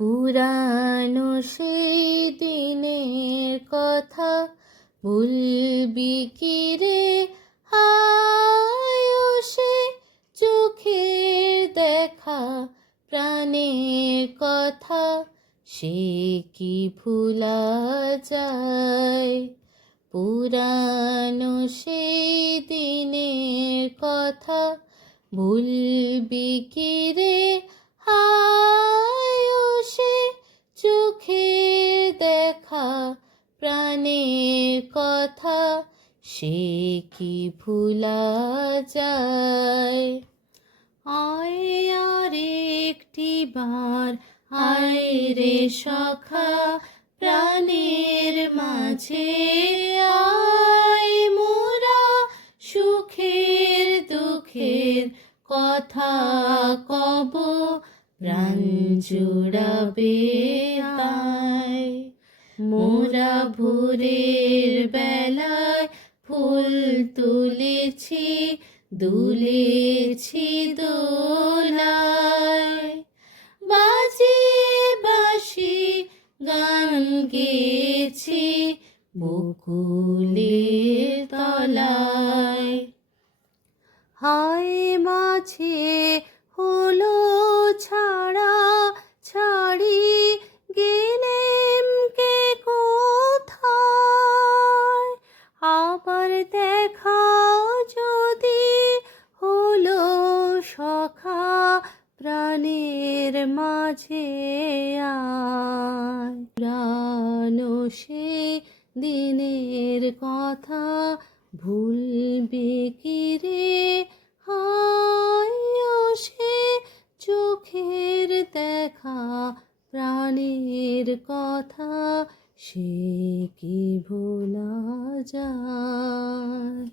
পুরানো সেই দিনের কথা বলবি কি রে, হায় ও সে চোখের দেখা প্রাণের কথা, সে কি ভুলা যায়। পুরানো সেই দিনের কথা বলবি কি রে, হায় ও সে চোখের দেখা প্রাণের কথা, সে কি ভুলা যায়। আয় আর একটি বার আয় রে সখা প্রাণের মাঝে, আয় মোরা সুখের দুঃখের কথা কব, প্রাণ জুড়াবে আয়। মোরা ভোরের বেলায় ফুল তুলেছি, দুলেছি দোলায়, বাজিয়ে বাঁশি গান গেয়েছি বকুলের তলায়। হায় মাঝে হলো ছাড়া ছাড়ি, গেলেম কে কোথায়, আবার দেখা যদি হলো সখা প্রাণের মাঝে আয়। পুরানো সে দিনের কথা ভুলবি কি রে, হায় ও সে চোখের দেখা প্রাণের কথা, সে কি ভোলা যায়।